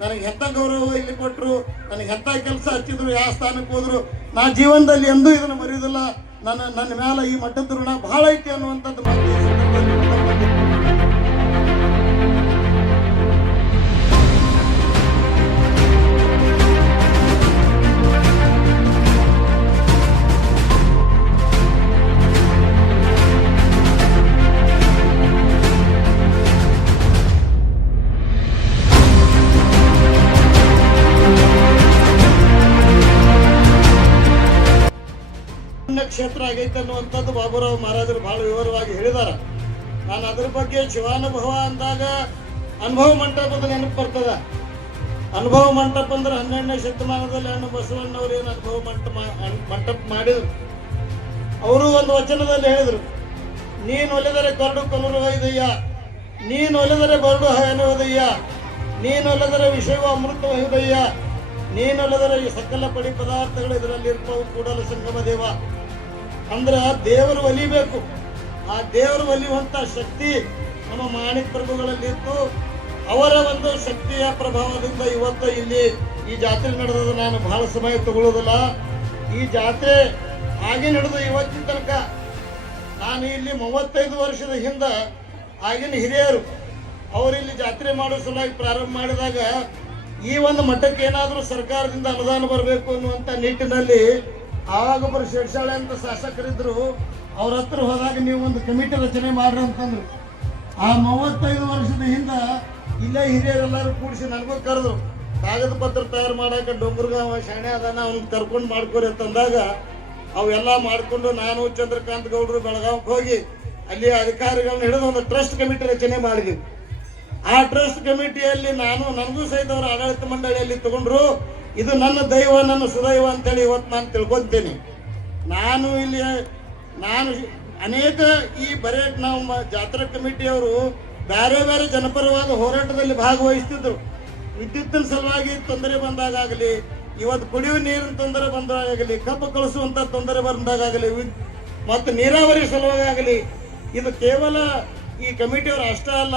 ನನಗೆ ಎಂಥ ಗೌರವ ಇಲ್ಲಿ ಕೊಟ್ಟರು ನನಗೆ ಎಂಥ ಕೆಲಸ ಹಚ್ಚಿದ್ರು, ಯಾವ ಸ್ಥಾನಕ್ಕೆ ಹೋದ್ರು, ನಾ ಜೀವನದಲ್ಲಿ ಎಂದೂ ಇದನ್ನು ಮರೆಯೋದಿಲ್ಲ ನನ್ನ ನನ್ನ ಮೇಲೆ ಈ ಮಠದ ಋಣ ಬಹಳ ಐತಿ ಅನ್ನುವಂಥದ್ದು ಕ್ಷೇತ್ರ ಆಗೈತೆ ಅನ್ನುವಂಥದ್ದು ಬಾಬುರಾವ್ ಮಹಾರಾಜರು ಭಾಳ ವಿವರವಾಗಿ ಹೇಳಿದಾರ. ನಾನು ಅದ್ರ ಬಗ್ಗೆ ಶಿವಾನುಭವ ಅಂದಾಗ ಅನುಭವ ಮಂಟಪದ ನೆನಪು ಬರ್ತದ. ಅನುಭವ ಮಂಟಪ ಅಂದ್ರೆ ಹನ್ನೆರಡನೇ ಶತಮಾನದಲ್ಲಿ ಅಣ್ಣ ಬಸವಣ್ಣವ್ರು ಏನು ಅನುಭವ ಮಂಟಪ ಮಂಟಪ ಮಾಡಿದ್ರು. ಅವರು ಒಂದು ವಚನದಲ್ಲಿ ಹೇಳಿದರು, ನೀನು ಒಲೆದರೆ ಕರಡು ಕೊನರು ಒಯ್ದಯ್ಯ, ನೀನು ಒಲೆದರೆ ಬರಡು ಹಯನೋದಯ್ಯ ನೀನು ಒಲೆದರೆ ವಿಷಯವ ಅಮೃತ ನೀನು ಒಲೆದರೆ ಈ ಸಕಲ ಪಡಿ ಪದಾರ್ಥಗಳು ಇದರಲ್ಲಿ ಇರ್ತಾವು ಕೂಡಲ ಸಂಗಮ ದೇವ. ಅಂದ್ರೆ ದೇವರು ಒಲಿಬೇಕು. ಆ ದೇವರು ಒಲಿಯುವಂತ ಶಕ್ತಿ ನಮ್ಮ ಮಾಣಿಕ್ ಪ್ರಭುಗಳಲ್ಲಿ ಇತ್ತು. ಅವರ ಒಂದು ಶಕ್ತಿಯ ಪ್ರಭಾವದಿಂದ ಇವತ್ತು ಇಲ್ಲಿ ಈ ಜಾತ್ರೆ ನಡೆದ ನಾನು ಬಹಳ ಸಮಯ ತಗೊಳ್ಳೋದಿಲ್ಲ ಈ ಜಾತ್ರೆ ಹಾಗೆ ನಡೆದು ಇವತ್ತಿನ ತನಕ ನಾನು ಇಲ್ಲಿ ಮೂವತ್ತೈದು ವರ್ಷದ ಹಿಂದೆ ಆಗಿನ ಹಿರಿಯರು ಅವರು ಇಲ್ಲಿ ಜಾತ್ರೆ ಮಾಡೋ ಸಲುವಾಗಿ ಪ್ರಾರಂಭ ಮಾಡಿದಾಗ ಈ ಒಂದು ಮಠಕ್ಕೆ ಏನಾದರೂ ಸರ್ಕಾರದಿಂದ ಅನುದಾನ ಬರಬೇಕು ಅನ್ನುವಂಥ ನಿಟ್ಟಿನಲ್ಲಿ ಆವಾಗ ಒಬ್ಬರು ಶೇಷಾಳೆ ಅಂತ ಶಾಸಕರಿದ್ದರು ಅವ್ರ ಹತ್ರ ಹೋದಾಗ ನೀವು ಒಂದು ಕಮಿಟಿ ರಚನೆ ಮಾಡ್ರಿ ಅಂತಂದ್ರು. ಆ ಮೂವತ್ತೈದು ವರ್ಷದ ಹಿಂದೆ ಇಲ್ಲೇ ಹಿರಿಯರೆಲ್ಲರೂ ಕೂಡಿಸಿ ನನಗೂ ಕರೆದ್ರು. ಕಾಗದ ಪತ್ರ ತಯಾರು ಮಾಡಾಕ ಡೊಂಗರ್ಗಾವ, ಶಾಣೆ ಅದಾನ ಅವ್ನ ಕರ್ಕೊಂಡು ಮಾಡ್ಕೊರಿ ಅಂತಂದಾಗ ಅವೆಲ್ಲ ಮಾಡಿಕೊಂಡು ನಾನು ಚಂದ್ರಕಾಂತ್ ಗೌಡರು ಬೆಳಗಾವಿಗೆ ಹೋಗಿ ಅಲ್ಲಿ ಅಧಿಕಾರಿಗಳನ್ನ ಹಿಡಿದು ಒಂದು ಟ್ರಸ್ಟ್ ಕಮಿಟಿ ರಚನೆ ಮಾಡಿದ್ವಿ. ಆ ಟ್ರಸ್ಟ್ ಕಮಿಟಿಯಲ್ಲಿ ನಾನು, ನನಗೂ ಸಹಿತ ಅವರ ಆಡಳಿತ ಮಂಡಳಿಯಲ್ಲಿ ತಗೊಂಡ್ರು. ಇದು ನನ್ನ ದೈವ, ನನ್ನ ಸುದೈವ ಅಂತೇಳಿ ಇವತ್ತು ನಾನು ತಿಳ್ಕೊತೀನಿ. ನಾನು ಇಲ್ಲಿ, ನಾನು ಅನೇಕ ಈ ಬರೇ ನಮ್ಮ ಜಾತ್ರಾ ಕಮಿಟಿಯವರು ಬೇರೆ ಬೇರೆ ಜನಪರವಾದ ಹೋರಾಟದಲ್ಲಿ ಭಾಗವಹಿಸ್ತಿದ್ರು. ವಿದ್ಯುತ್ತಿನ ಸಲುವಾಗಿ ತೊಂದರೆ ಬಂದಾಗಲಿ ಇವತ್ತು ಕುಡಿಯುವ ನೀರಿನ ತೊಂದರೆ ಬಂದಾಗಲಿ ಕಬ್ಬು ಕಳಿಸುವಂತ ತೊಂದರೆ ಬಂದಾಗಲಿ ಮತ್ತು ನೀರಾವರಿ ಸಲುವಾಗಿ ಇದು ಕೇವಲ ಈ ಕಮಿಟಿಯವರು ಅಷ್ಟೇ ಅಲ್ಲ,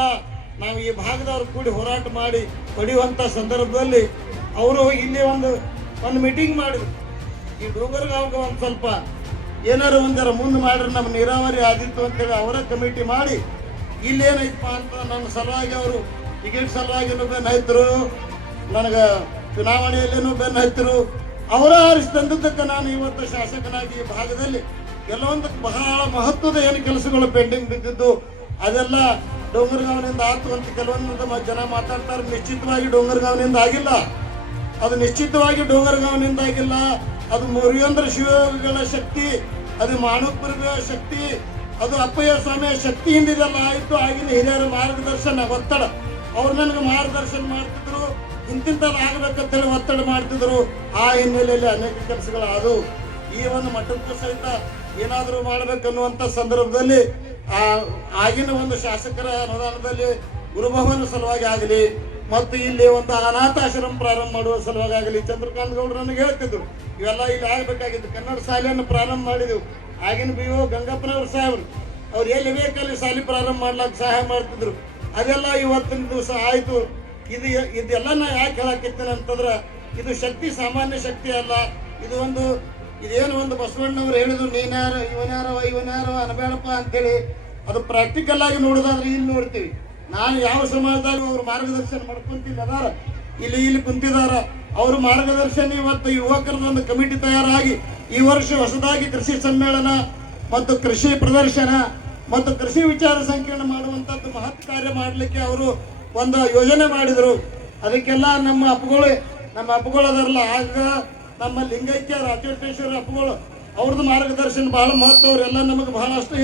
ನಾವು ಈ ಭಾಗದವರು ಕೂಡಿ ಹೋರಾಟ ಮಾಡಿ ಪಡೆಯುವಂಥ ಸಂದರ್ಭದಲ್ಲಿ ಅವರು ಇಲ್ಲಿ ಒಂದು ಒಂದು ಮೀಟಿಂಗ್ ಮಾಡಿದ್ರು ಈ ಡೋಂಗರ್ಗಾವ್ಗೆ ಒಂದು ಸ್ವಲ್ಪ ಏನಾರು ಒಂದರ ಮುಂದೆ ಮಾಡ್ರಿ ನಮ್ಮ ನೀರಾವರಿ ಆದಿತ್ತು ಅಂತೇಳಿ ಅವರ ಕಮಿಟಿ ಮಾಡಿ. ಇಲ್ಲೇನೈತಪ್ಪ ಅಂತ ನನ್ನ ಸಲುವಾಗಿ ಅವರು ಟಿಕೆಟ್ ಸಲುವಾಗಿನೂ ಬೆನ್ನು ಹೈತರು, ನನಗೆ ಚುನಾವಣೆಯಲ್ಲಿನೂ ಬೆನ್ನ ಹೈತರು. ಅವರ ಆರಿಸಿ ತಂದದ್ದಕ್ಕೆ ನಾನು ಇವತ್ತು ಶಾಸಕನಾಗಿ ಈ ಭಾಗದಲ್ಲಿ ಕೆಲವೊಂದಕ್ಕೆ ಬಹಳ ಮಹತ್ವದ ಏನು ಕೆಲಸಗಳು ಪೆಂಡಿಂಗ್ ಬಿದ್ದಿದ್ದು, ಅದೆಲ್ಲ ಡೋಂಗರ್ಗಾವ್ನಿಂದ ಆತು ಅಂತ ಕೆಲವೊಂದು ಜನ ಮಾತಾಡ್ತಾರೆ. ನಿಶ್ಚಿತವಾಗಿ ಡೋಂಗರ್ಗಾವ್ನಿಂದ ಆಗಿಲ್ಲ. ಅದು ನಿಶ್ಚಿತವಾಗಿ ಡೋಂಗರ್ಗಾವ್ನಿಂದ ಆಗಿಲ್ಲ ಅದು ಮುರಿಯಂದ್ರ ಶಿವಗಳ ಶಕ್ತಿ, ಅದು ಮಾನವಪುರದ ಶಕ್ತಿ, ಅದು ಅಪ್ಪಯ್ಯ ಸ್ವಾಮಿಯ ಶಕ್ತಿಯಿಂದ ಇದೆಲ್ಲ ಆಯಿತು. ಆಗಿನ ಹಿರಿಯರ ಮಾರ್ಗದರ್ಶನ, ಒತ್ತಡ. ಅವ್ರು ನನಗೆ ಮಾರ್ಗದರ್ಶನ ಮಾಡ್ತಿದ್ರು. ಇಂತಿಂಥದ್ದು ಆಗ್ಬೇಕಂತೇಳಿ ಒತ್ತಡ ಮಾಡ್ತಿದ್ರು. ಆ ಹಿನ್ನೆಲೆಯಲ್ಲಿ ಅನೇಕ ಕೆಲಸಗಳಾದವು ಈ ಒಂದು ಮಠಕ್ಕೂ ಸಹಿತ ಏನಾದರೂ ಮಾಡಬೇಕನ್ನುವಂಥ ಸಂದರ್ಭದಲ್ಲಿ, ಆ, ಆಗಿನ ಒಂದು ಶಾಸಕರ ಅನುದಾನದಲ್ಲಿ ಗುರುಭವನ ಸಲುವಾಗಿ ಆಗಲಿ ಮತ್ತು ಇಲ್ಲಿ ಒಂದು ಅನಾಥಾಶ್ರಮ ಪ್ರಾರಂಭ ಮಾಡುವ ಸಲುವಾಗಲಿ ಚಂದ್ರಕಾಂತ್ ಗೌಡ್ರು ನನಗೆ ಹೇಳ್ತಿದ್ರು, ಇವೆಲ್ಲ ಇಲ್ಲಿ ಆಗಬೇಕಾಗಿತ್ತು. ಕನ್ನಡ ಶಾಲೆಯನ್ನು ಪ್ರಾರಂಭ ಮಾಡಿದೆವು. ಆಗಿನ ಬಿ ಓ ಗಂಗಪ್ಪನವ್ರ ಸಾಹೇಬರು, ಅವ್ರು ಎಲ್ಲಿ ಬೇಕಲ್ಲಿ ಶಾಲೆ ಪ್ರಾರಂಭ ಮಾಡ್ಲಿಕ್ಕೆ ಸಹಾಯ ಮಾಡ್ತಿದ್ರು. ಅದೆಲ್ಲ ಇವತ್ತಿನ ದಿವಸ ಆಯಿತು. ಇದು ಇದೆಲ್ಲ ನಾ ಯಾಕೆ ಹೇಳಾಕಿತ್ತೇನೆ ಅಂತಂದ್ರೆ, ಇದು ಶಕ್ತಿ, ಸಾಮಾನ್ಯ ಶಕ್ತಿ ಅಲ್ಲ. ಇದು ಒಂದು, ಇದೇನು ಒಂದು ಬಸವಣ್ಣವ್ರು ಹೇಳಿದ್ರು ನೀನ್ಯಾರ ಇವನ್ಯಾರವ ಇವನ್ಯಾರವ ಅನ್ಬೇಡಪ್ಪ ಅಂತೇಳಿ. ಅದು ಪ್ರಾಕ್ಟಿಕಲ್ ಆಗಿ ನೋಡೋದಾದ್ರೆ ಇಲ್ಲಿ ನೋಡ್ತೀವಿ. ನಾನು ಯಾವ ಸಮಾಜದಾಗ ಅವ್ರ ಮಾರ್ಗದರ್ಶನ ಮಾಡ್ಕೊಂತಿಲ್ಲ ಅದಾರ. ಇಲ್ಲಿ ಇಲ್ಲಿ ಕುಂತಿದಾರ. ಅವ್ರ ಮಾರ್ಗದರ್ಶನ ಇವತ್ತು ಯುವಕರ ಒಂದು ಕಮಿಟಿ ತಯಾರಾಗಿ ಈ ವರ್ಷ ಹೊಸದಾಗಿ ಕೃಷಿ ಸಮ್ಮೇಳನ ಮತ್ತು ಕೃಷಿ ಪ್ರದರ್ಶನ ಮತ್ತು ಕೃಷಿ ವಿಚಾರ ಸಂಕಿರಣ ಮಾಡುವಂಥದ್ದು ಮಹತ್ ಕಾರ್ಯ ಮಾಡಲಿಕ್ಕೆ ಅವರು ಒಂದು ಯೋಜನೆ ಮಾಡಿದರು. ಅದಕ್ಕೆಲ್ಲ ನಮ್ಮ ಅಪ್ಪಗಳು ನಮ್ಮ ಅಪ್ಪಗಳು ಅದರಲ್ಲ, ಆಗ ನಮ್ಮ ಲಿಂಗೈಕ್ಯ ರಾಜೇಶ್ವರ ಅಪ್ಪಗಳು ಅವ್ರದ್ದು ಮಾರ್ಗದರ್ಶನ ಬಹಳ ಮಹತ್ವ ಅವರೆಲ್ಲ ನಮಗೆ ಬಹಳಷ್ಟು